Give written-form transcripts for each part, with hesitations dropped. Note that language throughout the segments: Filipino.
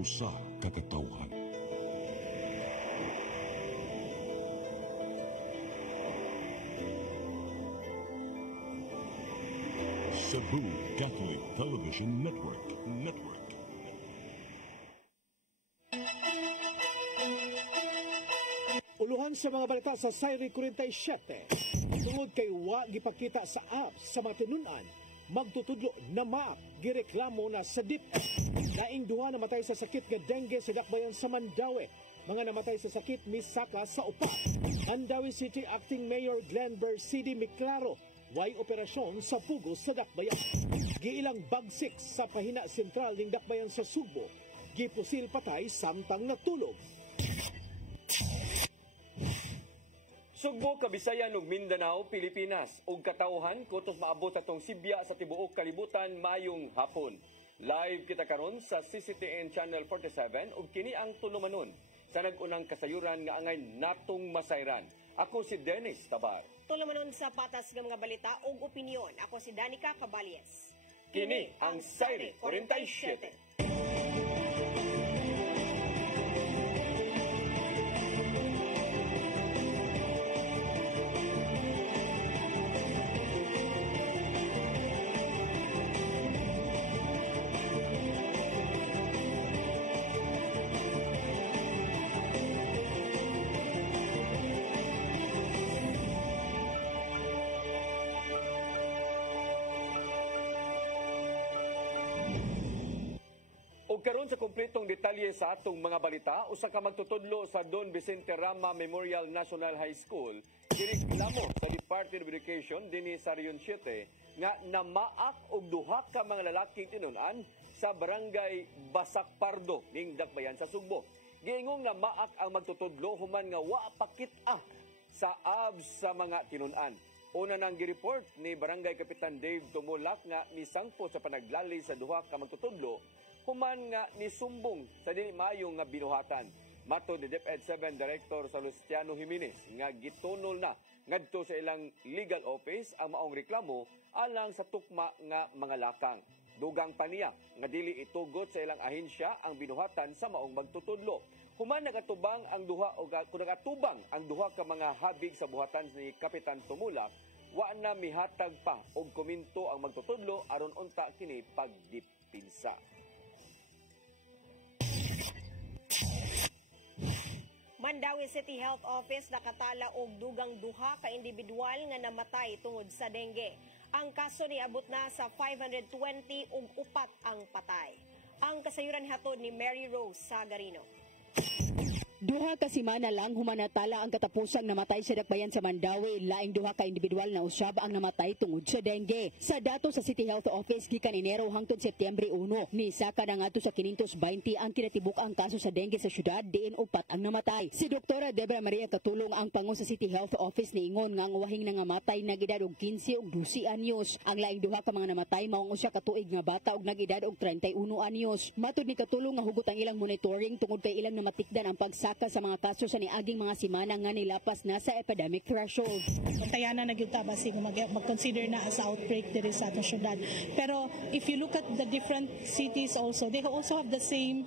usa ka katawhan. Cebu Catholic Television Network. Uluhan sa mga balita sa Sayri 47. Tungod kay wa gipakita sa apps sa mga tinunan, magtutudlo na maak gireklamo na sa DepEd. Laing duha namatay sa sakit nga dengue sa dakbayan sa Mandaue. Mga namatay sa sakit misaka sa upat. Mandaue City Acting Mayor Glenn Bercidi Miclaro, way operasyon sa pugos sa dakbayan. Giilang bagsik sa pahina sentral ning dakbayan sa Sugbo. Gipusil patay samtang natulog. Sugbo, Kabisayan ug Mindanao, Pilipinas ug katawhan kutos maabot atong Sibya sa tibuok kalibutan mayong hapon. Live kita karon sa CCTN Channel 47 ug kini ang tulumanon sa nag-unang kasayuran nga angay natong masayran. Ako si Dennis Tabar. Tulumanon sa patas ng mga balita ug opinyon. Ako si Danica Caballes. Kini ang Sayri 47. Karon sa kumpletong detalye sa atong mga balita, usa ka magtutudlo sa Don Vicente Rama Memorial National High School gireklamo sa Department of Education dinhi sa Region 7 nga namaak og duha ka mga lalaking tinunan sa barangay Basak Pardo ning dakbayan sa Sugbo. Giingong nga maak ang magtutudlo human nga wa pakit-a sa abs sa mga tinunan. Una nang gireport ni Barangay Kapitan Dave Tumulak nga misangpo sa panaglali sa duha ka magtutudlo human nga nisumbong sa dili maayo nga binuhatan. Mato ni DepEd 7 Director Salustiano Jimenez nga gitunol na ngadto sa ilang legal office ang maong reklamo alang sa tukma nga mga lakang. Dugang paniya nga dili itugot sa ilang ahensya ang binuhatan sa maong magtutudlo. Human nagatubang ang duha o kung nagatubang ang duha ka mga habig sa buhatan ni Kapitan Tumulak, wa na mihatag pa og komento ang magtutudlo aron unta kini pagdipinsa. Mandaue City Health Office nakatala og dugang duha ka individual nga namatay tungod sa dengue. Ang kaso niabot na sa 520 ug upat ang patay. Ang kasayuran hatod ni Mary Rose Sagarino. Duha ka semana lang humanatala ang katapusang namatay sa dakbayan sa Mandaue. Laing duha ka individual na usab ang namatay tungod sa dengue. Sa dato sa City Health Office gikan Enero hangtod Setyembre 1, ni saka na ngadto sa 520 ang kinatibuk ang kaso sa dengue sa syudad diin upat ang namatay. Si Dr. Debra Maria Katulong ang pangu sa City Health Office niingon nga ang wahing nangamatay nag-edad og 15 ug 12 anyos. Ang laing duha ka mga namatay maong usa ka tuig nga bata ug nag-edad og 31 anyos. Matud ni Katulong nga hugot ang ilang monitoring tungod kay ilang namatikdan ang pagsaka sa mga kaso sa niaging mga semana nga nilapas na sa epidemic threshold. Tayanan na gyud ta basig mag-consider na as outbreak diri sa atong syudad. Pero if you look at the different cities also, they also have the same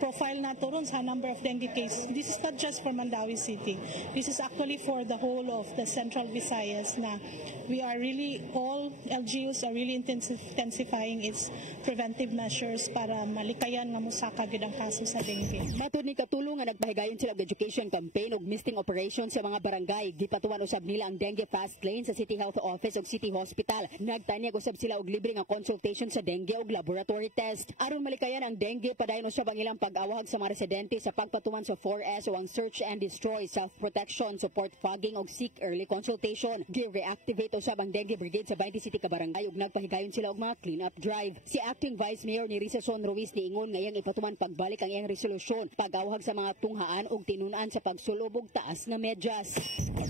profile na turon sa number of dengue cases. This is not just for Mandaue City. This is actually for the whole of the Central Visayas na we are really, all LGUs are really intensifying its preventive measures para malikayan nga musaka gyud ang kaso sa dengue. Matud ni Katulong nga nagpahigayon sila og education campaign ug misting operation sa mga barangay. Gipatuan usab nila ang dengue fast lane sa City Health Office ug City Hospital. Nagtanyag usab sila og libre nga consultation sa dengue ug laboratory test. Aron malikayan ang dengue, padayon usab ang ilang pag-awahag sa mga residente sa pagpatuman sa 4S o ang search and destroy, self-protection, support fogging ug seek early consultation. Gi-reactivate usab ang dengue brigade sa 20 city ka barangay ug nagpahigayon sila og mga clean up drive. Si Acting Vice Mayor ni Risa Son Ruiz niingon nga iyang ipatuman pagbalik ang iyang resolusyon, pag-awahag sa mga tunghaan ug tinunan sa pagsulob og taas nga medyas.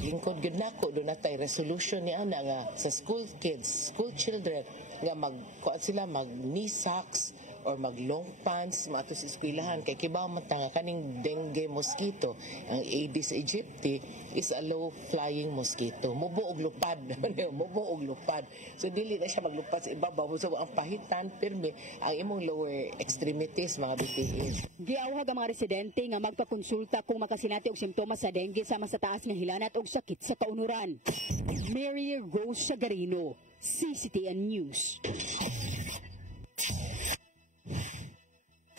Lingkod gud nako do natay resolution ni ana nga sa school kids, school children nga sila mag knee socks or mag long pants maato sa eskwelahan kay kibaw man ta nga kaning dengue mosquito ang Aedes aegypti is a low flying mosquito mubo og lupad mubo og lupad so dili na siya maglupad sa ibabaw so ang pahitan pirmi ang imong lower extremities mga BTS. Giawhag ang mga residente nga magpakonsulta kung makasinati og simptomas sa dengue sama sa taas nga hilanat og sakit sa kaunuran. Mary Rose Sagarino, CCTN News.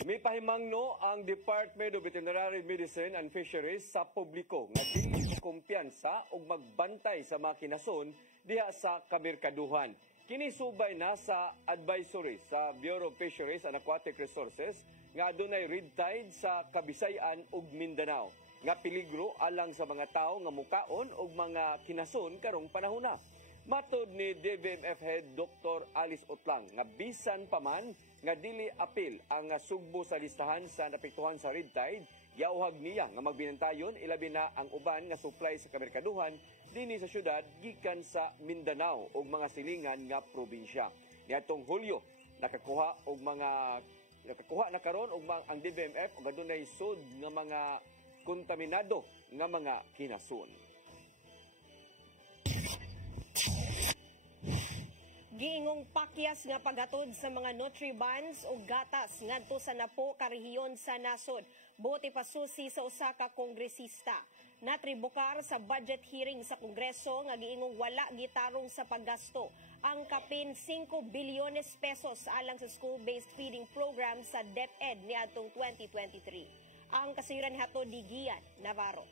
May pahimangno ang Department of Veterinary Medicine and Fisheries sa publiko nga dili kumpiyansa og magbantay sa mga kinason diha sa kamerkaduhan. Kini subay na sa advisory sa Bureau of Fisheries and Aquatic Resources nga adunay red tide sa Kabisayan ug Mindanao nga peligro alang sa mga tawo nga mukaon og mga kinason karong panahona. Matod ni DBMF Head Dr. Alice Utlang nga bisan pa man nga dili apil ang sugbo sa listahan sa napektuhan sa red tide, giauhag niya nga magbinantayon ilabi na ang uban nga supply sa kamerkaduhan dinhi sa syudad gikan sa Mindanao ug mga silingan nga probinsya. Niadtong Hulyo nakakuha na karon og ang DBMF og adunay sud nga mga kontaminado nga mga kinason. Giingong pakyas nga paghatod sa mga Nutribans o gatas ngadto sa napo ka rehiyon sa nasod. Buti pasusi sa usa ka kongresista. Natribukar sa budget hearing sa Kongreso nga giingong wala gitarong sa paggasto ang kapin 5 bilyones pesos alang sa school-based feeding program sa DepEd niadtong 2023. Ang kasayuran hatod ni Gian Navarro.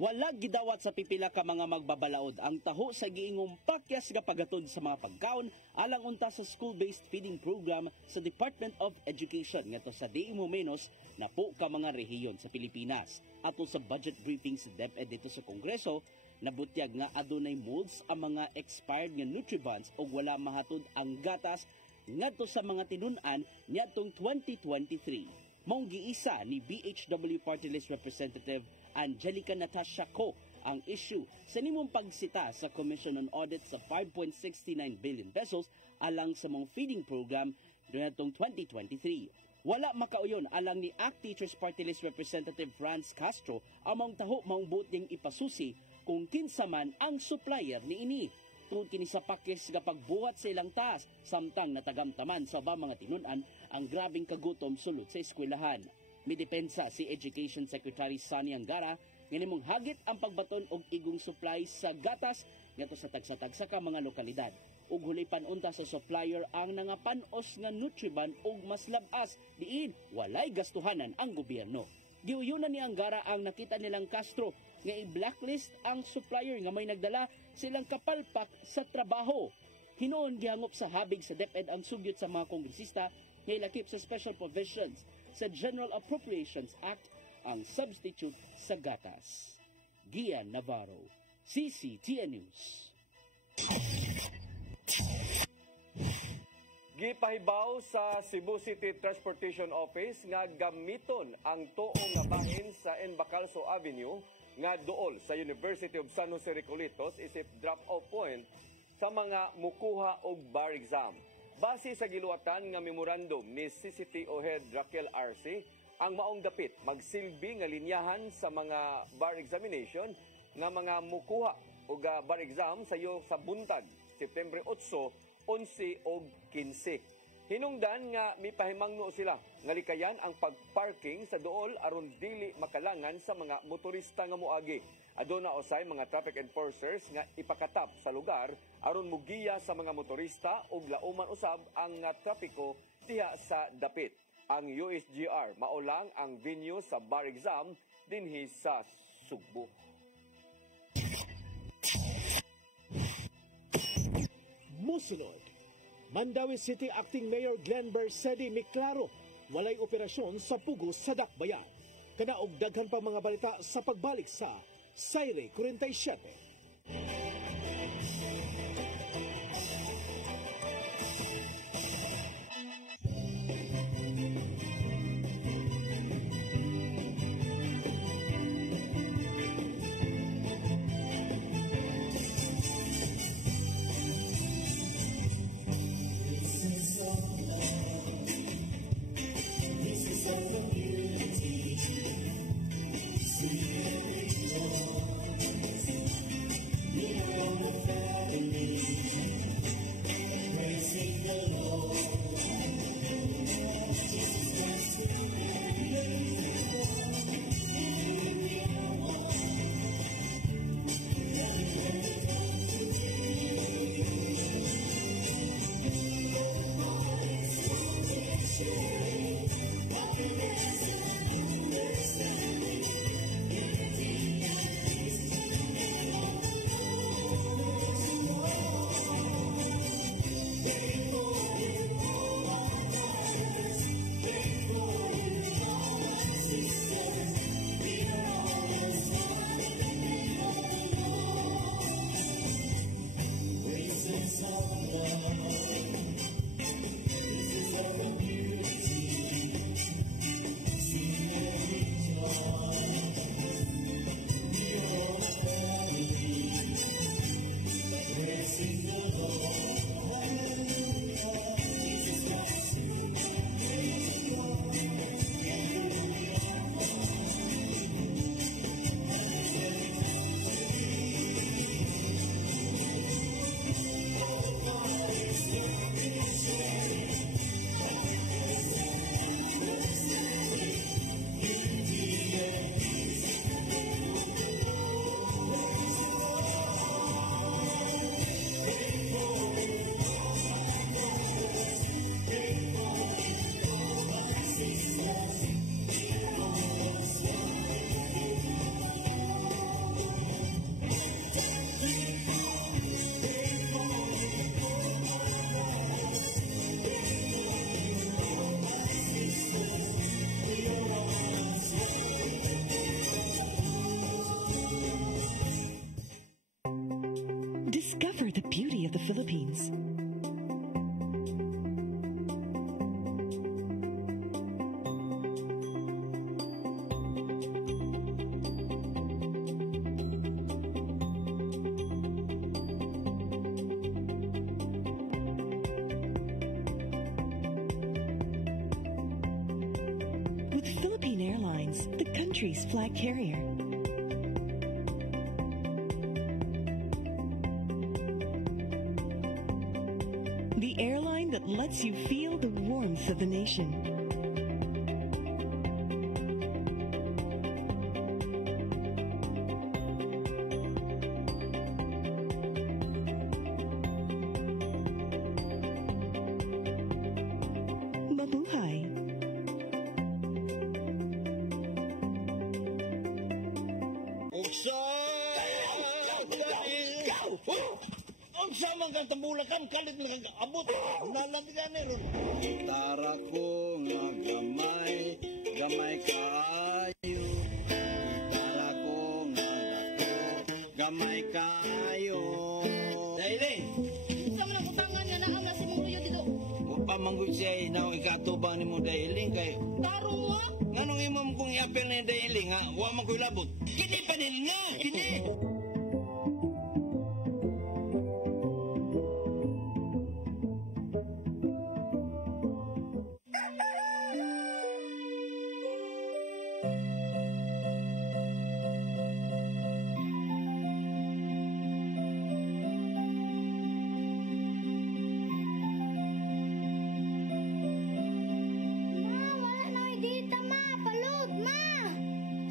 Wala gidawat sa pipila ka mga magbabalaod ang taho sa giingong pakyas nga paghatod sa mga pagkaon alang unta sa school-based feeding program sa Department of Education ngadto sa di mo menos na po ka mga rehiyon sa Pilipinas. Ato sa budget briefing sa DepEd dito sa Kongreso, nabutyag nga adunay molds ang mga expired nga Nutribans o wala mahatod ang gatas ngadto sa mga tinun-an niadtong 2023. Maong giisa ni BHW Party List Representative Angelica Natasha Co ang issue sa nimong pagsita sa Commission on Audit sa 5.69 billion pesos alang sa mga feeding program noong 2023. Wala makauyon alang ni ACT Teachers Party List Representative Franz Castro among taho maong buting ipasusi kung kinsa man ang supplier ni ini. Tungod kini sa pakis nga pagbuhat sa ilang taas samtang natagamtaman sa ba mga tinun-an ang grabing kagutom sulod sa eskwelahan. Midepensa si Education Secretary Sonny Angara nga nimong hagit ang pagbaton og igong supply sa gatas ngadto sa tagsa-tagsa ka mga lokalidad. Ug hulipan unta sa supplier ang nangapan-os nga Nutriban og mas labas diin walay gastuhanan ang gobyerno. Giuyunan ni Angara ang nakita nilang Castro nga i-blacklist ang supplier nga may nagdala silang kapalpak sa trabaho. Hinoon gihangop sa habig sa DepEd ang sugyot sa mga kongresista nga ilakip sa special provisions sa General Appropriations Act ang substitute sa gatas. Gian Navarro, CCTN News. Gipahibaw sa Cebu City Transportation Office nga gamiton ang tuong nga bahin sa Embacalso Avenue nga duol sa University of San Jose Recoletos isip drop-off point sa mga mukuha og bar exam. Base sa giluwatan nga memorandum ni CCTO Head Raquel Arce, ang maong dapit magsilbi nga linyahan sa mga bar examination nga mga mukuha og bar exam sayo sa buntag September 8, 11 ug 15. Hinungdan nga mipahimangno sila nga likayan ang pagparking sa duol aron dili makalangan sa mga motorista nga moagi. Aduna usay mga traffic enforcers nga ipakatap sa lugar aron mugiya sa mga motorista ug lauman usab ang trapiko diha sa dapit. Ang USGR maulang ang venue sa bar exam dinhi sa Sugbo. Musunod, Mandawi City Acting Mayor Glenn Bersedi miklaro walay operasyon sa pugos sa Dakbayan. Kanaog daghan pa mga balita sa pagbalik sa Sayre 47. Airlines, the country's flag carrier. The airline that lets you feel the warmth of the nation. Mabuhay. Unsa man kang tambulakan kalit lang abot nalandigan ni ron tara ko nga gamay kayo tara ko nga dako gamay kayo dai unsa man ang utangan nga naa na si Muyo dito upa manggoy siya inaw ikatubang nimo dailing kay tarong mo nganong imong kung iapil ni dailing ha wa man koy labot kini pa nga kini.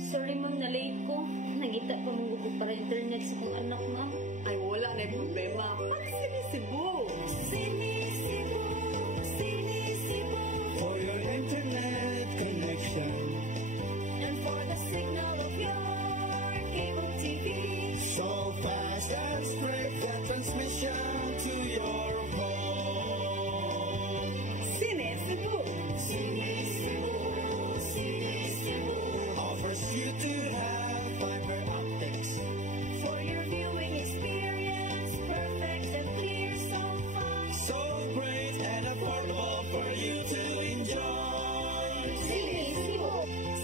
Sorry ma'am, na-late ko. Nagita ko mong gusto para internet sa kong anak ma'am. Ay, wala na yung problema. Mag-Sinisibu! Sinisibu, Sinisibu. For your internet connection. And for the signal of your cable TV. So fast and spread the transmission to your home. Sinisibu! Sinisibu, Sinisibu. Offers you to have fiber optics. For your viewing experience, perfect and clear so fast. So great and affordable for you to enjoy. Sinisibu.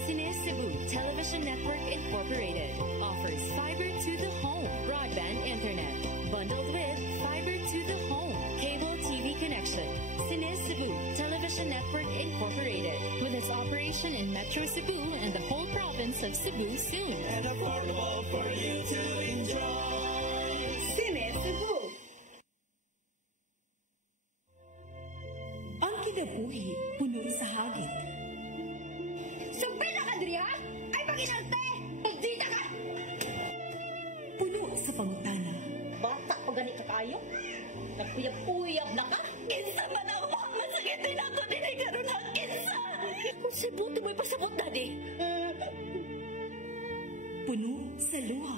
Sinisibu Television Network Incorporated offers fiber to the home broadband internet bundled with fiber to the home cable TV connection. Sinisibu Television Network Incorporated with its operation in Metro Cebu and the whole province of Cebu soon. And affordable for you to enjoy. Sinisibu! Ang kinabuhi, puno sa hagit. Sumpi na ka, Dria! Ay, paginante! Pagdita ka! Puno sa pangutana. Bata pa gani ka kayo? Nagkuyap-kuyap na ka? Kinsa man ako! Masakitin ako din ay karoon ang kinsa! Kung sa buto mo'y pasabot, Daddy! Puno sa luha.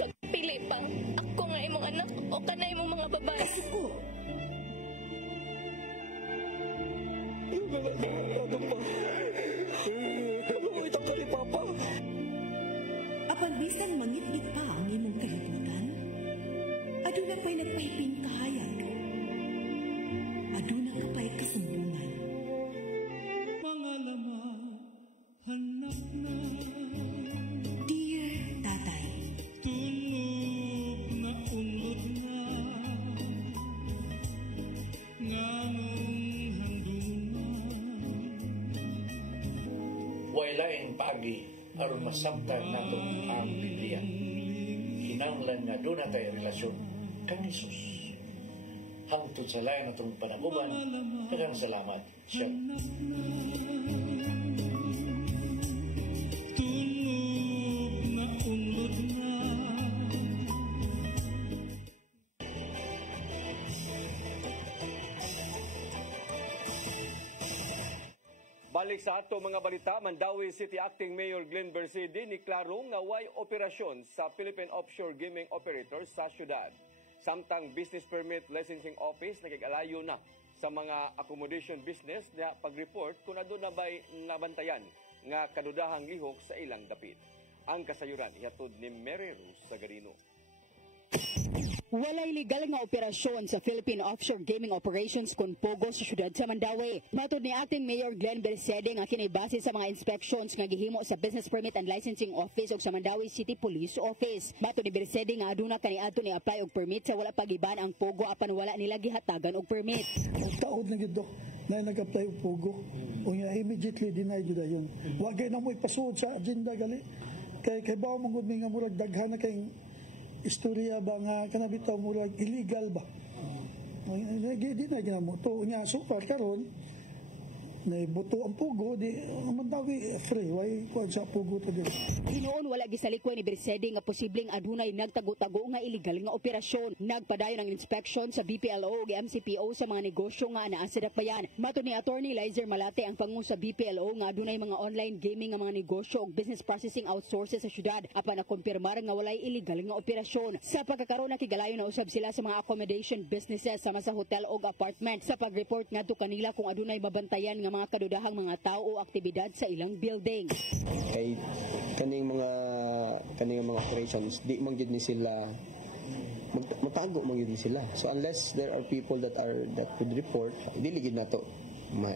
Pagpili pa, ako nga imong anak o ka na imong mga babae. Kasuko. Apan bisan mangitbit pa ang imong kalibutan, aduna pa'y nagpahiping kahayag. Aduna ka pa'y kasumbungan. Mga laman, hanap na. Dear Tatay, Tulog na unod na. Ngamong handungan. Wailain pagi aron masabtan nato ang Biblia. Kinahanglan nga doon natay relasyon kang Hesus. Hangtod sa lain natong panaguban, daghang salamat siya. Tulog na unod na. Balik sa ato mga balita, Mandawi City Acting Mayor Glenn Bersidi ni klaro nga way operasyon sa Philippine Offshore Gaming Operator sa syudad. Samtang Business Permit Licensing Office nagigalayo na sa mga accommodation business na pag-report kung aduna na ba'y nabantayan nga kadudahang lihok sa ilang dapit. Ang kasayuran ihatod ni Mary Rose Sagarino. Walay legal nga operasyon sa Philippine Offshore Gaming Operations kon pogo sa syudad sa Mandawi. Matod ni Acting Mayor Glenn Bersede nga kinibase sa mga inspections nga gihimo sa Business Permit and Licensing Office ug sa Mandawi City Police Office. Matod ni Bersede nga aduna kaniadto ni apply og permit sa wala pagiban ang pogo apan wala nila gihatagan og permit. Taod na gyud do. na nag-apply og pugo. Unya immediately deny jud yun. Wa gay na mo ipasuod sa agenda gali. Kay bawo mong gud nga murag daghan na kay istorya ba nga kanabitaw murag illegal ba. Di na ginamo to. Unya so far karon na buto ang pugo di mandawi free why kuan sa pugo to dili. Hinoon wala gisalikoy ni Bersede nga posibleng adunay nagtago-tago nga illegal nga operasyon. Nagpadayon ang inspeksyon sa BPLO ug MCPO sa mga negosyo nga anaa sa Dakbayan. Matud ni Attorney Lizer Malate ang pangu sa BPLO nga adunay mga online gaming nga mga negosyo ug business processing outsources sa syudad apan nakumpirmar nga walay illegal nga operasyon. Sa pagkakaroon nakigalayon na usab sila sa mga accommodation businesses sama sa hotel ug apartment sa pag-report ngadto kanila kung adunay mabantayan nga mga kadudahang mga tao o aktibidad sa ilang building. Kay kaning mga operations di man gid ni sila matago man gid ni sila. So unless there are people that could report, dili gid nato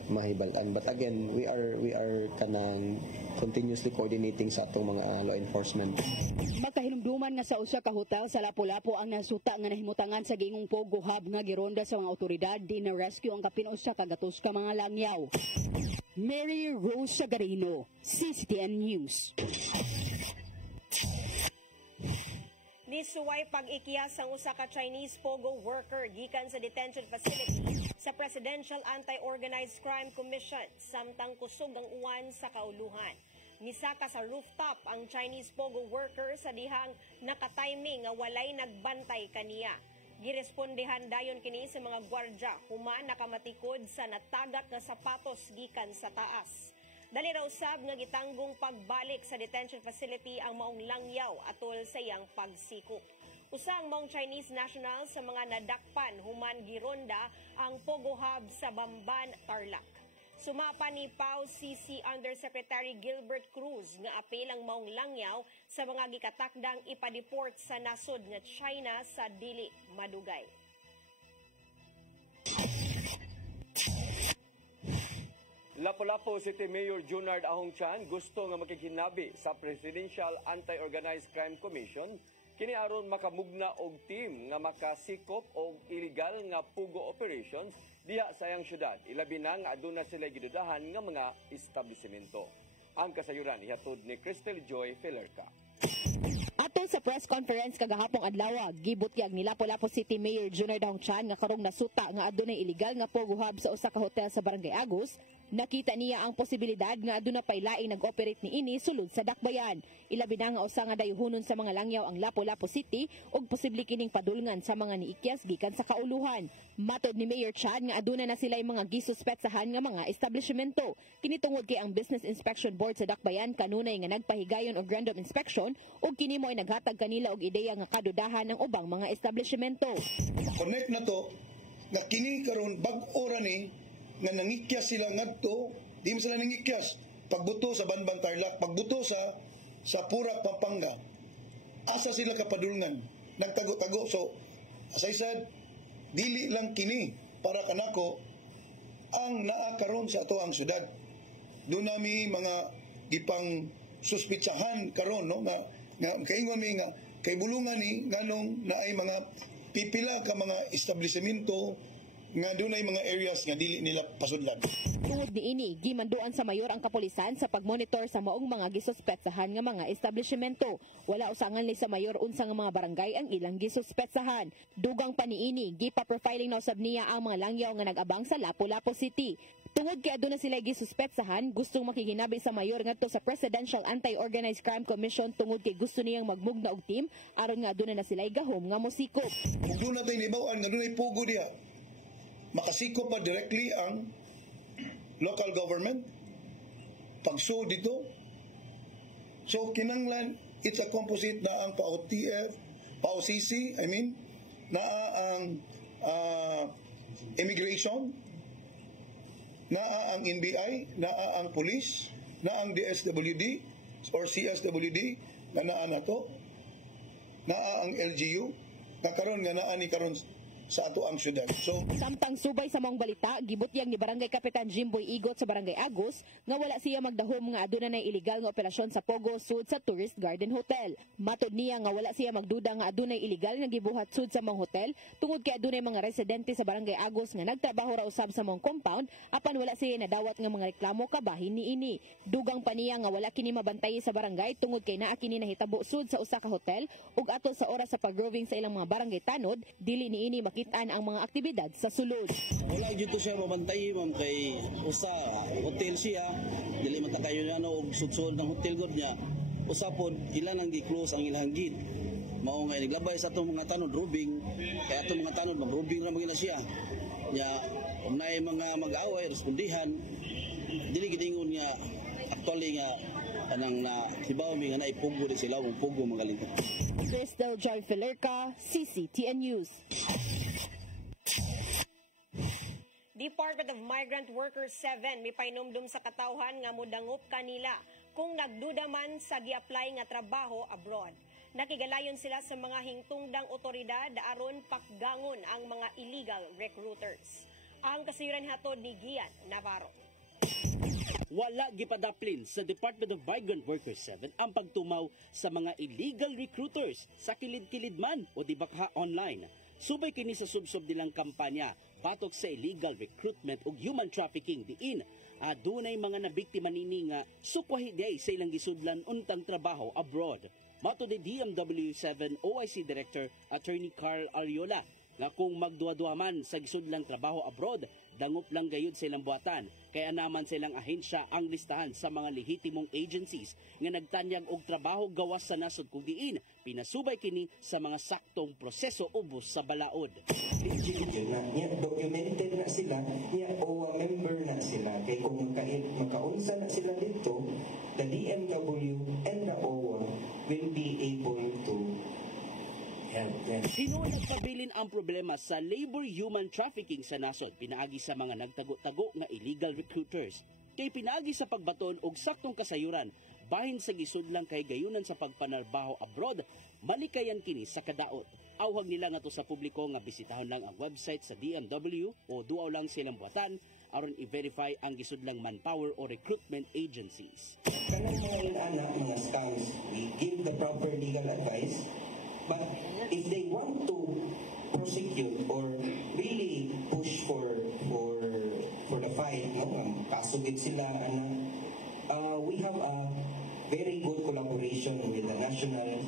mahibalan. But again, we are kanang continuously coordinating sa atong mga law enforcement. Magkahinumduman nga sa usa ka hotel sa Lapu-Lapu ang nasuta nga nahimutangan sa giingong Pogo Hub nga gironda sa mga otoridad di na rescue ang kapinusa ka gatos ka mga langyaw. Mary Rose Sagarino, CCTN News. Nisuway pag-ikiyas ang usa ka Chinese pogo worker gikan sa detention facility sa Presidential Anti-Organized Crime Commission samtang kusog ang uwan sa kauluhan. Misaka sa rooftop ang Chinese pogo worker sa dihang nakatiming nga walay nagbantay kaniya. Girespondehan dayon kini sa mga gwardya human nakamatikod sa natagak nga sapatos gikan sa taas. Dali raw sab nga gitanggong pagbalik sa detention facility ang maong langyaw atol sa iyang pagsikop. Usang maong Chinese national sa mga nadakpan human gironda ang Pogo Hub sa Bamban, Tarlac. Sumapa ni PAO CC Undersecretary Gilbert Cruz nga apel ang maong langyaw sa mga gikatakdang ipadeport sa nasod nga China sa dili madugay. Lapu-Lapu City Mayor Junard Ahong-Chan gusto nga makikinabi sa Presidential Anti-Organized Crime Commission kini aron makamugna og team nga makasikop og illegal nga pugo operations diha sa iyang syudad. Ilabi na nga aduna sila gidudahan nga mga establishmento. Ang kasayuran ihatod ni Crystal Joy Filerca. Atol sa press conference kagahapong adlaw, gibutyag ni Lapu-Lapu City Mayor Junard Ahong-Chan nga karong nasuta nga adunay illegal nga Pogo Hub sa usa ka hotel sa Barangay Agus. Nakita niya ang posibilidad nga aduna pay laing nag-operate niini sulod sa Dakbayan. Ilabi na nga usa nga dayuhonon sa mga langyaw ang Lapu-Lapu City ug posible kining padulngan sa mga niikyas gikan sa kauluhan. Matod ni Mayor Chan nga aduna na sila mga gisuspetsahan nga mga establishmento. Kini tungod kay ang Business Inspection Board sa Dakbayan kanunay nga nagpahigayon og random inspection ug kini mo ay naghatag kanila og ideya nga kadudahan ng ubang mga establishmento. Connect na to nga kini karon bag-o ra ni nga nangikyas sila ngadto, di mo sila nangikyas pagbuto sa Banbang Tarlac, pagbuto sa Purak Pampanga. Asa sila kapadulngan nagtago-tago. So as I said, dili lang kini para kanako ang naa karon sa ato ang syudad. Doon nami mga gipang suspitsahan karon no nga kaingon mi nga kay bulungan ni nganong naay mga pipila ka mga establishmento nga dunay mga areas nga dili nila pasudlan. Tungod niini, gimanduan sa mayor ang kapulisan sa pagmonitor sa maong mga gisuspetsahan nga mga establishmento. Wala usangan ni sa mayor unsa nga mga barangay ang ilang gisuspetsahan. Dugang pa niini, gipa-profiling na usab niya ang mga langyaw nga nag-abang sa Lapu-Lapu City. Tungod kay aduna sila gisuspetsahan, gustong makikinabi sa mayor ngadto sa Presidential Anti-Organized Crime Commission tungod kay gusto niyang magmugna og team aron nga aduna na sila gahom nga mosikop. Ug doon natin ibawan nga dunay pugo diha. Makasikop pa directly ang local government pag-show dito. So kinanglan it's a composite na ang PAO-TF, PAO-CC, na ang immigration, na ang NBI, na ang police, na ang DSWD or CSWD na naa na to, na ang LGU, na karon nga naa ni karon sa ato ang syudad. So, Samtang subay sa mong balita, gibutyag ni Barangay Kapitan Jimboy Igot sa Barangay Agus nga wala siya magdahom nga aduna nay illegal nga operasyon sa Pogo sud sa Tourist Garden Hotel. Matod niya nga wala siya magduda nga adunay illegal nga gibuhat sud sa mong hotel tungod kay adunay mga residente sa Barangay Agus nga nagtrabaho ra usab sa mong compound apan wala siya nadawat nga mga reklamo kabahin niini. Dugang pa niya nga wala kini mabantay sa barangay tungod kay naa kini nahitabo sud sa usa ka hotel ug ato sa oras sa pag-roving sa ilang mga barangay tanod dili niini makitaan ang mga aktibidad sa sulod. Wala dito siya mabantay ma'am kay usa hotel siya dili man ta kayo ano og sudsod ng hotel god niya usa pod ilan ang gi-close ang ilang gate mao nga naglabay sa atong mga tanod roving kay atong mga tanod mag-roving ra magina siya nya unay mga mag-away respondihan dili gidingon nga actually nga anang na sibaw mi nga naipugo di sila mong pugo magaling. Crystal Joy Filerca, CCTN News. Department of Migrant Workers 7 may painomdom sa katawhan nga modangop kanila kung nagduda man sa gi-apply nga trabaho abroad. Nakigalayon sila sa mga hingtungdang otoridad aron pakgangon ang mga illegal recruiters. Ang kasayuran hatod ni Gian Navarro. Wala gipadaplin sa Department of Migrant Workers 7 ang pagtumaw sa mga illegal recruiters sa kilid-kilid man o di bakha online. Subay kini sa subsob nilang kampanya batok sa illegal recruitment ug human trafficking diin adunay mga nabiktima nini nga sukwahi day sa ilang gisudlan untang trabaho abroad. Mato ni DMW7 OIC Director Attorney Carl Ariola nga kung magduwa-duwa man sa gisudlang trabaho abroad, dangop lang gayud sa ilang buhatan. Kaya naman silang ahensya ang listahan sa mga lehitimong agencies nga nagtanyag og trabaho gawas sa nasod kung diin pinasubay kini sa mga saktong proseso ubos sa balaod. Documented na sila, OWA member na sila. Kaya kung makaunsa na sila dito, the DMW and the OWA will be able to Sino nagpabilin ang problema sa labor-human trafficking sa nasod pinaagi sa mga nagtago-tago nga illegal recruiters? Kay pinaagi sa pagbaton og saktong kasayuran, bahin sa gisudlang kay gayunan sa pagpanarbaho abroad, malikayan kini sa kadaot. Awhag nila nga to sa publiko nga bisitahon lang ang website sa DMW o duaw lang silang buhatan aron i-verify ang gisudlang manpower o recruitment agencies. Kanang mga anak, mga scouts, we give the proper legal advice. But if they want to prosecute or really push for the fight, kasugid sila, we have a very good collaboration with the National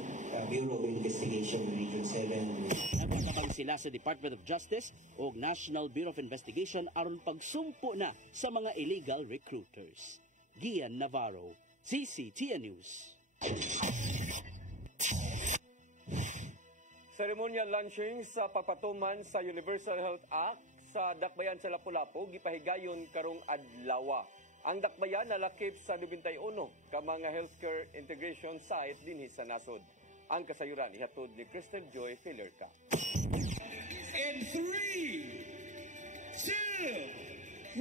Bureau of Investigation Region 7. Nagkakabang sila sa Department of Justice o National Bureau of Investigation aron pagsumpo na sa mga illegal recruiters. Gian Navarro, CCTN News. Ceremonial launching sa pagpatuman sa Universal Health Act sa Dakbayan sa Lapu-Lapu gipahigayon karong adlaw. Ang dakbayan nalakip sa 91 ka mga healthcare integration site dinhi sa nasod. Ang kasayuran ihatod ni Crystal Joy Filerca. In 3, 2, 1.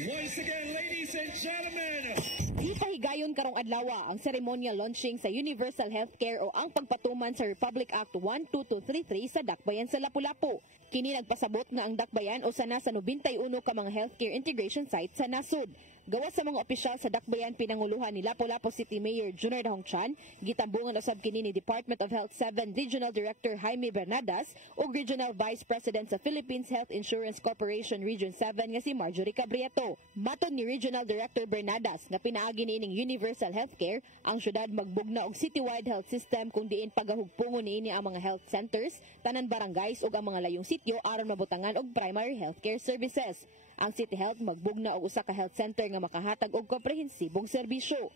Once again, ladies and gentlemen, Ipahigayon karong adlaw ang ceremonial launching sa Universal Healthcare o ang pagpatuman sa Republic Act 12233 sa Dakbayan sa Lapu-Lapu. Kini nagpasabot nga ang Dakbayan o sana sa 91 ka mga healthcare integration sites sa nasod. Gawas sa mga opisyal sa Dakbayan pinanguluhan ni Lapu-Lapu City Mayor Junior Dahongchan, gitambungan usab kini ni Department of Health 7 Regional Director Jaime Bernadas ug Regional Vice President sa Philippines Health Insurance Corporation Region 7 nga si Marjorie Cabrieto. Maton ni Regional Director Bernadas nga pinaagi niining Universal Healthcare, ang syudad magbugna og citywide health system kung diin pagahugpungon niini ang mga health centers, tanan barangays ug ang mga layong sityo aron mabutangan og primary healthcare services. Ang City Health magbugna og usa ka health center nga makahatag og komprehensibong serbisyo.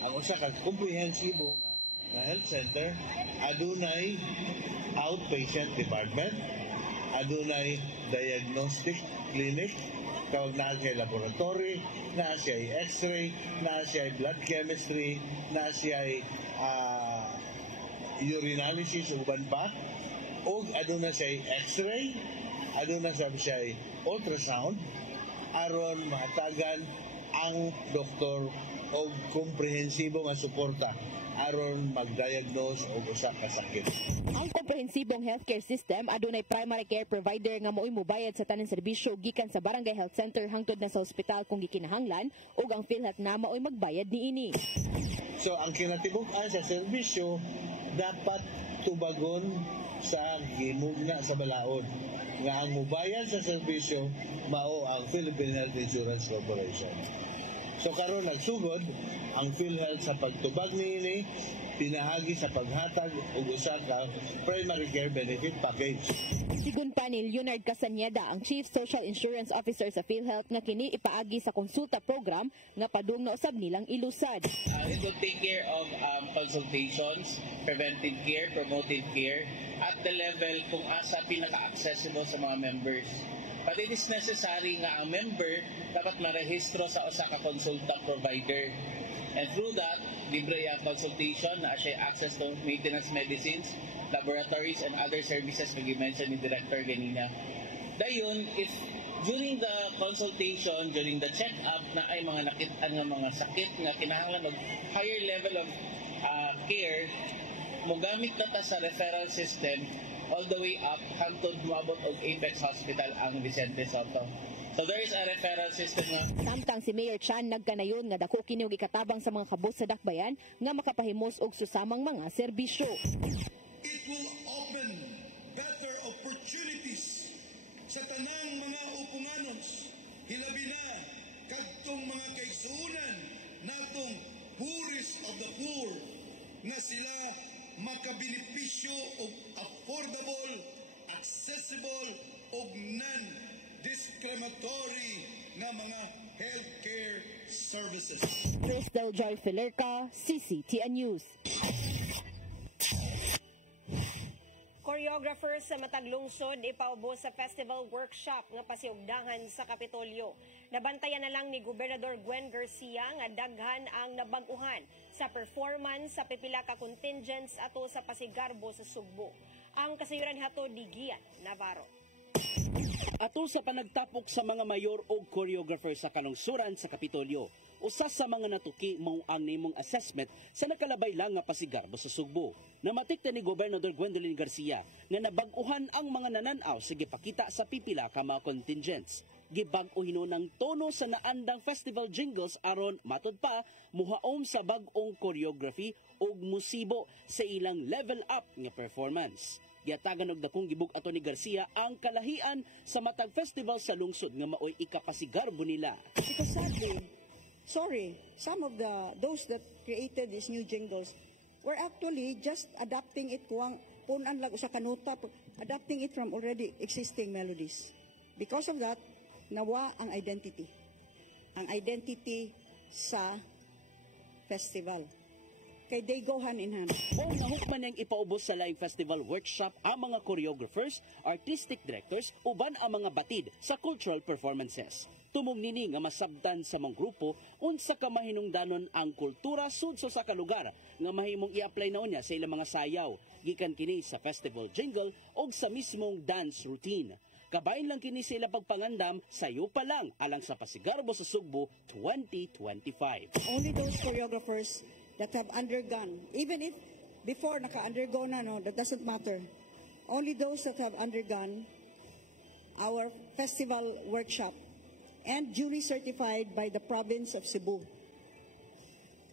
Ang usa ka komprehensibong nga health center adunay outpatient department, adunay diagnostic clinic, tawag na siya laboratory, na siya x-ray, na siya blood chemistry, na siya urinalysis uban pa, o aduna siya x-ray, aduna siya ultrasound, aron mahatagan ang doktor o komprehensibo nga suporta aron mag-diagnose og usa ka sakit. Ang komprehensibong healthcare system adunay primary care provider nga mo'y mobayad sa tanang serbisyo gikan sa barangay health center hangtod na sa ospital kung gikinahanglan ug ang PhilHealth na mao'y magbayad niini. So ang kinatibuk-an sa serbisyo dapat tubagon sa gimugna sa balaod nga ang mubayad sa serbisyo mao ang Philippine Health Insurance Corporation. So karon nagsugod ang PhilHealth sa pagtubag niini pinahagi sa paghatag og usa ka primary care benefit package. Sigun pa ni Leonard Casañeda, ang Chief Social Insurance Officer sa PhilHealth, nga kini ipaagi sa konsulta program nga padung na usab nilang ilusad. It will take care of consultations, preventive care, promotive care at the level kung asa pinaka-accessible sa mga members. But it is necessary nga ang member dapat marehistro sa usa ka konsulta provider. And through that, libre ang consultation na siya access to maintenance medicines, laboratories, and other services na i-mention ni Director ganina. Dayon, if during the consultation, during the check-up na ay mga nakitaan ng mga sakit na kinahanglan ng higher level of care, mugamit na ta sa referral system all the way up hangtod moabot og Apex Hospital ang Vicente Soto. So there is a referral system na. Samtang si Mayor Chan nagkanayon nga dako kini og ikatabang sa mga kabus sa dakbayan nga makapahimos og susamang mga serbisyo. It will open better opportunities sa tanang mga upunganos. Hilabi na kadtong mga kaigsuonan natong poorest of the poor nga sila makabenepisyo og affordable, accessible og non-discriminatory nga mga healthcare services. Crystal Joy Filerca, CCTN News. Choreographers sa Matag Lungsod ipaubos sa festival workshop nga pasiugdangan sa Kapitolyo. Nabantayan na lang ni Gobernador Gwen Garcia nga daghan ang nabag-uhan sa performance sa pipila ka contingents ato sa Pasigarbo sa Sugbo. Ang kasayuran hato ni Gian Navarro. Ato sa panagtapok sa mga mayor o choreographer sa kanungsuran sa Kapitolyo, usa sa mga natuki mao ang nimong assessment sa nakalabay lang nga Pasigarbo sa Sugbo. Namatikta ni Gobernador Gwendolyn Garcia nga nabag-uhan ang mga nananaw sa gipakita sa pipila ka mga contingents. Gibag-o hinunang tono sa naandang festival jingles aron matod pa muhaom sa bag-ong choreography ug musibo sa ilang level up nga performance. Giatagan og dakong gibug ato ni Garcia ang kalahian sa Matag Festival sa lungsod nga maoy ikapasigarbo nila. Because sadly, some of those that created these new jingles were actually just adapting it punan lang sa kanuta, adapting it from already existing melodies. Because of that, nawa ang identity. Ang identity sa festival. Kay they go hand in hand. O mahukman niyang ipaubos sa live festival workshop ang mga choreographers, artistic directors, uban ang mga batid sa cultural performances. Tumong nini nga masabdan sa mga grupo unsa ka mahinungdanon ang kultura sudso sa kalugar nga mahimong i-apply na unya sa ilang mga sayaw gikan kini sa festival jingle o sa mismong dance routine. Kabayin lang kini sila pagpangandam sayo pa lang alang sa Pasigarbo sa Sugbo 2025. Only those choreographers that have undergone, even if before naka-undergo na, no, that doesn't matter. Only those that have undergone our festival workshop and duly certified by the province of Cebu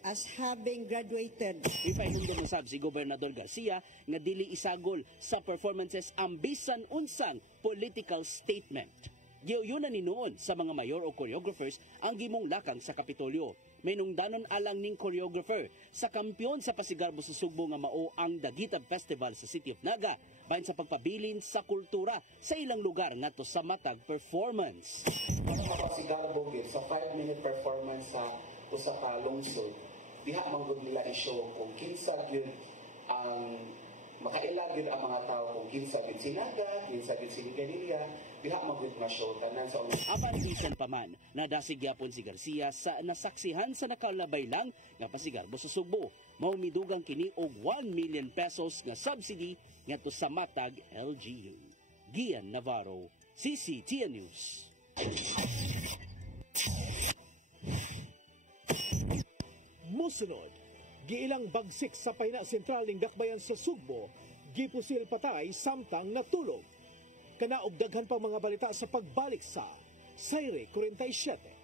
as having graduated. Ipainungdan usab si Gobernador Garcia nga dili isagol sa performances ang bisan unsang political statement. Giyunan ni noon sa mga mayor o choreographers ang gimong lakang sa Kapitolyo. May nungdanon alang ning choreographer sa kampiyon sa Pasigarbo sa Sugbo nga mao ang Dagitab Festival sa City of Naga bahin sa pagpabilin sa kultura sa ilang lugar ngadto sa matag performance. Ang mga Pasigarbo sa 5-minute performance sa usa ka lungsod, diha manggod nila i-show kung kinsa gyud ang makailag gyud ang mga tao kung kinsa gyud si Naga, kinsa gyud si Ligalia, diha manggod na show tanan sa Apan bisan pa man, nadasig gyapon si Garcia sa nasaksihan sa nakalabay lang nga Pasigarbo sa Sugbo. Maumidugang kini og 1 million pesos nga subsidy ngadto sa matag LGU. Gian Navarro, CCTN News. Musunod giilang bagsik sa pahina sentral ning dakbayan sa Sugbo, gipusil patay samtang natulog. Kanaog daghan pang mga balita sa pagbalik sa Sayre 47.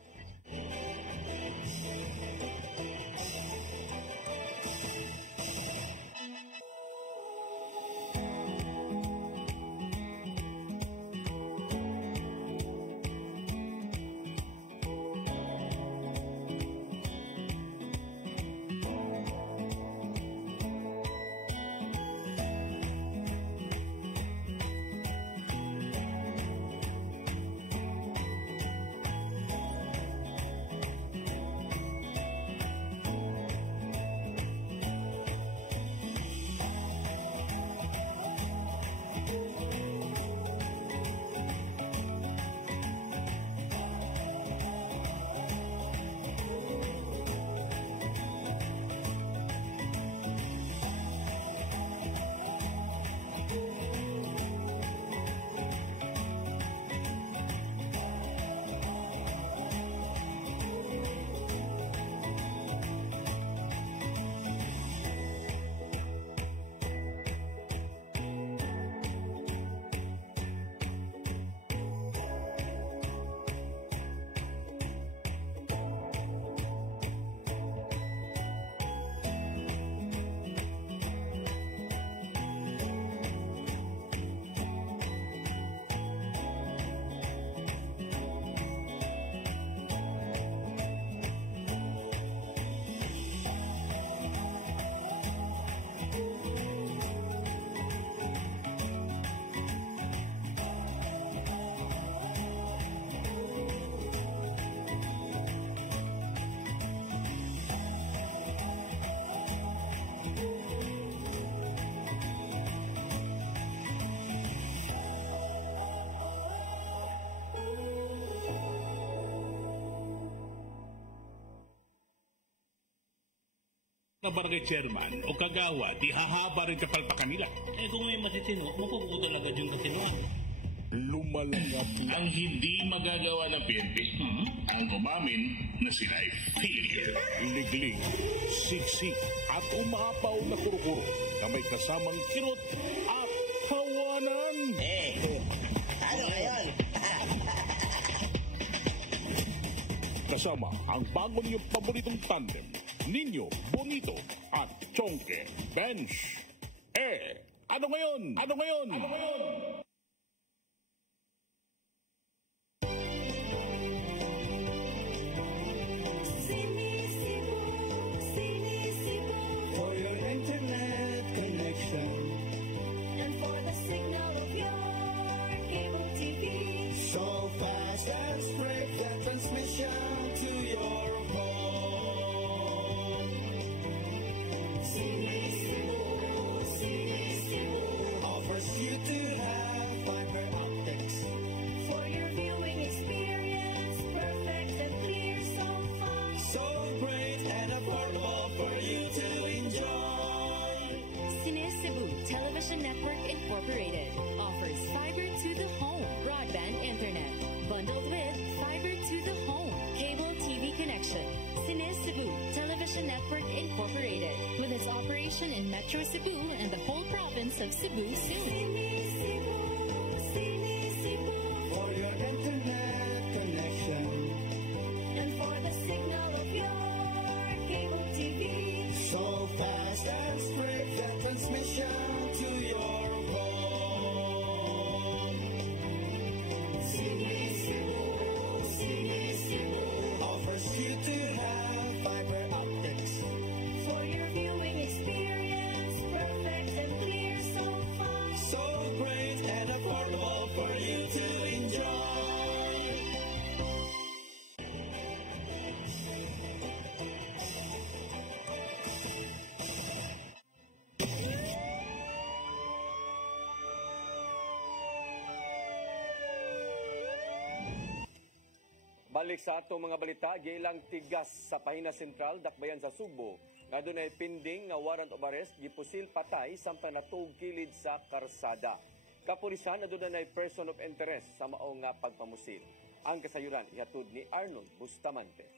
barangay chairman o kagawa, di hahaba rin kapalpakan nila. Kung may matitino, mapuputo agad yung katino. Lumalangap ang hindi magagawa ng PNP. Ang umamin na sila ay failure. Liglig, siksik at umapaw na kuro-kuro na may kasamang kirot at tawanan. Ano ngayon? Kasama ang bago niyong paboritong tandem, Ninyo, Bonito, at Chonke, Bench. Ano ngayon? Ano ngayon? Ano ngayon? For your internet connection and for the signal of your cable TV, so fast and straight the transmission to your phone. Sini Cebu offers you to have fiber optics for your viewing experience, perfect and clear, so fast, so great and affordable for you to enjoy. Cine Cebu Television Network Incorporated offers fiber to the home broadband internet bundled with fiber to the home cable TV connection. Cine Cebu Television Network Incorporated with its operation in Metro Cebu and the whole province of Cebu soon. For your internet connection and for the signal of your cable TV, so fast and straight the transmission to your phone. Sini Cebu offers you to have fiber optics for your viewing experience, perfect and clear, so fast, so great and affordable for you to enjoy. Balik sa atong mga balita, giilang tigas sa Pahina Sentral, dakbayan sa Sugbo. Nga dunay pending nga warrant of arrest, gipusil patay samtang natug kilid sa karsada. Kapulisan aduna nay person of interest sa mao nga pagpamusil. Ang kasayuran ihatod ni Arnold Bustamante.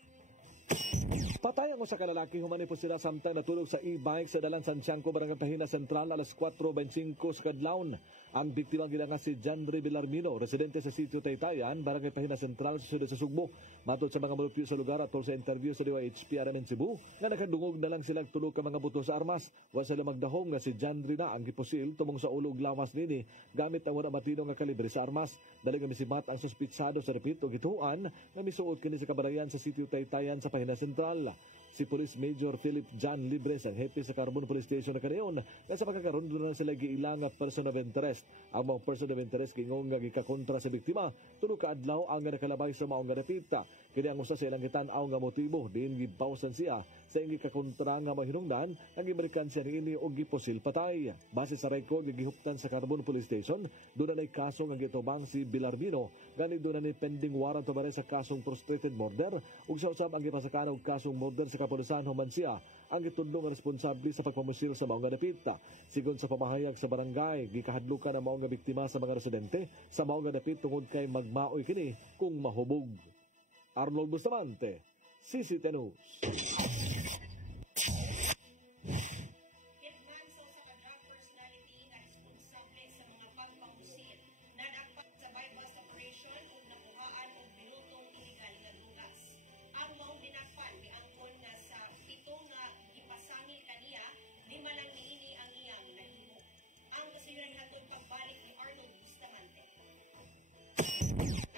Patay ang usa ka lalaki human po sila samtang natulog sa e-bike sa dalan Santiago, Barangay Pahina Central alas 4:25 sa kadlawon. Ang biktima gila nga si Janry Villarmino, residente sa sitio Taytayan, Barangay Pahina Central sa siyudad sa Sugbo. Matod sa mga molupyo sa lugar atol sa interview sa DYHP RNN Cebu, nga nakadungog na lang silang tulog ka mga buto sa armas. Wa sila magdahong nga si Janry na ang gipusil tumong sa ulo ug lawas nini gamit ang wala matino nga kalibre sa armas. Dali nga misimat ang suspitsado sa repito gituan nga misuod kini sa kabarayan sa sitio Taytayan sa Pahina Central. Si Police Major Philip John Libres ang hepe sa Carbon Police Station na kaniyon na sa pagkakaroon doon na sila giilang nga person of interest. Ang mga person of interest kingong nga gikakontra sa biktima tulo ka adlaw ang nga nakalabay sa maong nga dapita. Kini ang usa sa ilang gitan-aw nga motibo diin gibawsan siya sa ingi kakontra nga mahinungdan ang gibalikan siya niini og giposil patay. Base sa record nga gihuptan sa Carbon Police Station, doon na kaso nga gitubang si Villarmino gani doon na pending warrant of arrest sa kasong frustrated murder ug sa usab ang gipasakan og kasong murder sa kapulisan human siya ang gitudlo nga responsable sa pagpamusil sa maong nga dapita. Sigon sa pamahayag sa barangay, gikahadlukan ang maong nga biktima sa mga residente sa maong nga dapit tungod kay magmaoy kini kung mahubog. Arnold Bustamante, CCTV News.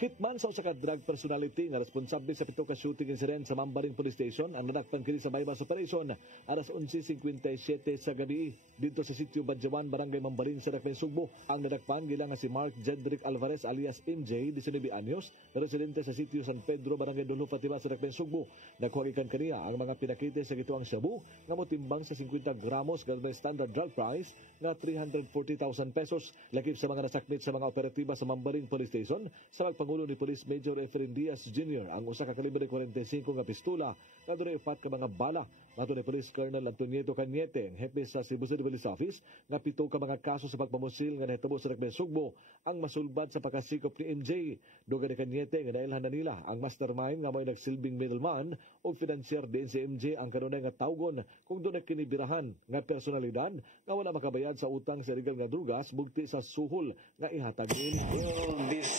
Hitman sa usa ka drug personality nga responsable sa pito ka shooting incident sa Mambaring Police Station ang nadakpan kini sa bypass operation alas 11:57 sa gabi dito sa sitio Badjawan, Barangay Mambaring sa Dakpan, Sugbo. Ang nadakpan gila nga si Mark Jedrick Alvarez alias MJ, 19 anyos, residente sa sitio San Pedro, Barangay Dulho Fatima sa Dakpan, Sugbo. Naghuwagikan kaniya ang mga pinakite sa gituang shabu nga motimbang sa 50 gramos gamay standard drug price nga 340,000 pesos. Lakip sa mga nasakmit sa mga operatiba sa Mambaring Police Station sa Pangulo ni Police Major Efren Diaz Jr. ang usa ka kalibre 45 nga pistola nga dunay 4 ka mga bala. Mato ni Police Colonel Antonieto Cañete, ang hepe sa Cebu City Police Office, nga 7 ka mga kaso sa pagpamusil nga nahitabo sa Dakbayan, Sugbo ang masulbad sa pagkasikop ni MJ. Duga ni Cañete nga nailhan na nila ang mastermind nga may nagsilbing middleman o financier din si MJ ang kanunay nga tawgon kung doon kinibirahan nga personalidad nga wala makabayad sa utang sa illegal nga drugas bugti sa suhol nga ihatagin. This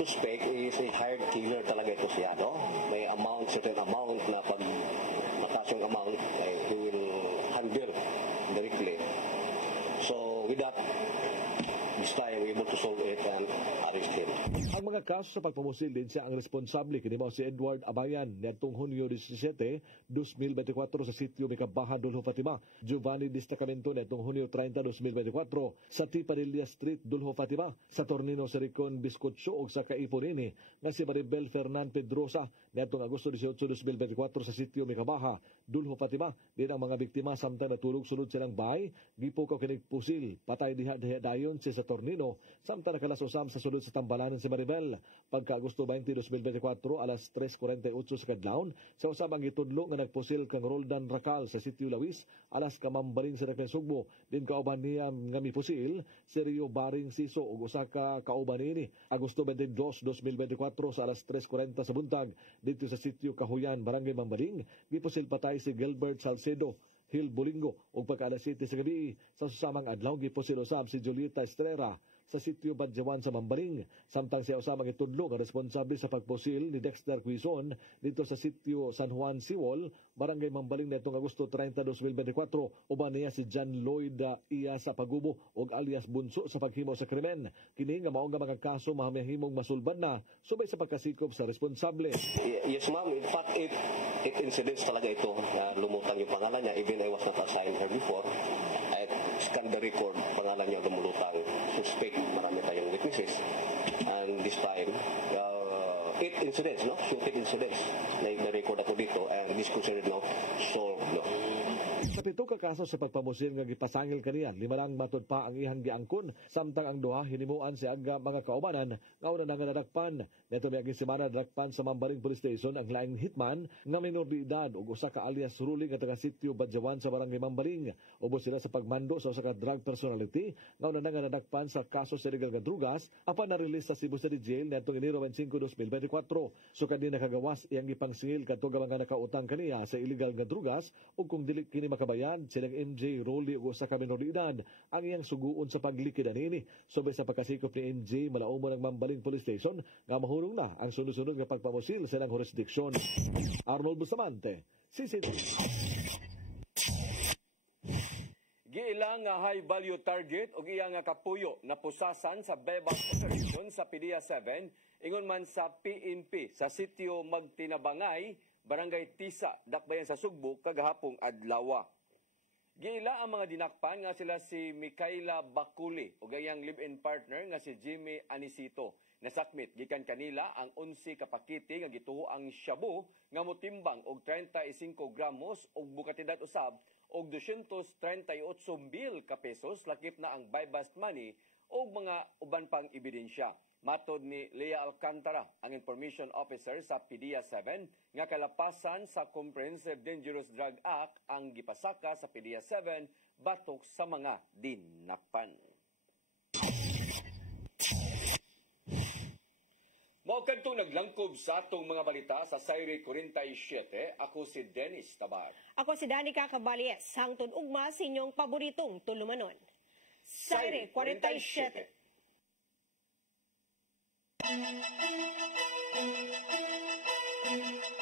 suspect is a hired killer talaga ito siya, no? May amount, certain amount na pag makasong amount, he will handle directly. So with that, this time we able to solve it and arrest him. Ang mga kaso sa pagpamusil din siya ang responsable kini mao si Edward Abayan niadtong Hunyo 17, 2024 sa sitio Mikabaha, Dulho Fatima. Giovanni Destacamento niadtong Hunyo 30, 2024 sa Tipadilla Street, Dulho Fatima. Sa Tornino Sericon Biscotso ug sa Kaiponini nga si Maribel Fernan Pedrosa niadtong Agosto 18, 2024 sa sitio Mikabaha, Dulho Fatima. Din ang mga biktima samtang natulog sulod silang bahay, gipukaw kinig pusil, patay diha dayon si sa Tornino samtang nakalasosam sa sulod sa tambalanan si Maribel. Pagka Agosto 20, 2024 alas 3:48 sa kadlawon sa usab ang gitudlo nga nagpusil kang Roldan Racal sa sitio Lawis alas Mambaring sa Dakbayan, Sugbo. Din kauban niya nga mipusil si Rio Baring Siso ug usa ka kauban ini. Agosto 22, 2024 sa alas 3:40 sa buntag dito sa sitio Kahuyan, Barangay Mambaring, gipusil patay si Gilbert Salcedo Hill Bolingo ug pagka alas 7 sa gabi sa susamang adlaw gipusil usab si Julieta Estrera sa sitio Badjawan sa Mambaring. Samtang siya usab ang itudlo nga responsable sa pagpusil ni Dexter Quizon dito sa sitio San Juan Siwol, Barangay Mambaling nitong Agosto 30, 2024. Uban niya si John Lloyd iya sa Pagubo ug alias Bunso sa paghimo sa krimen. Kini nga mao nga mga kaso mahamihimong masulbad na subay sa pagkasikop sa responsable. Yes ma'am, in fact it incidents talaga ito na lumutang yung pangalan niya even I was not assigned her before. I scan the record, pangalan niya lumulutang suspect, marami tayong witnesses. And this time, 8 incidents, no? Shooting incidents. Na record ako dito and this considered no solved, no? Sa 7 ka kaso sa pagpamusil nga gipasangil kaniya, 5 lang matod pa ang ihang giangkon, samtang ang duha hinimuan sa aga mga kaubanan nga una nga nadakpan. Neto miaging semana nadakpan sa Mambaling Police Station ang laing hitman nga minor de edad ug usa ka alias ruling nga taga sitio Badjawan sa barangay Mambaling. Ubos sila sa pagmando sa usa ka drug personality nga una nga nadakpan sa kaso sa illegal nga drugas apan na-release sa Cebu City Jail nitong Enero 25, 2024. So kani nakagawas iyang gipangsingil kadto nga mga nakautang kaniya sa illegal nga drugas ug kung dili kini makabayan silang MJ Rolly ug usa ka minor de edad ang iyang suguon sa paglikid anini. Subay sa pagkasikop ni MJ malaumo ng Mambaling Police Station nga mahurong na ang sunod-sunod nga pagpamusil sa ilang jurisdiksyon. Arnold Bustamante, CCTV. Giilang nga high value target ug iyang nga kapuyo na pusasan sa bebang operation sa PDEA 7 ingon man sa PNP sa sitio Magtinabangay, Barangay Tisa, Dakbayan sa Sugbo kagahapong adlaw. Giila ang mga dinakpan nga sila si Mikaela Bakuli ug iyang live-in partner nga si Jimmy Anisito. Nasakmit gikan kanila ang 11 ka pakete nga gituo ang shabu nga motimbang og 35 gramos ug bukatidad usab og 238,000 ka pesos lakip na ang buy-bust money ug mga uban pang ebidensya. Matod ni Lea Alcantara, ang Information Officer sa PDEA 7, nga kalapasan sa Comprehensive Dangerous Drug Act ang gipasaka sa PDEA 7 batok sa mga dinakpan. Mao kadtong naglangkob sa atong mga balita sa Sayre 47, ako si Dennis Tabar. Ako si Danica Cabales, hangtod ugma sa inyong paboritong tulumanon. Sayre 47. Thank you.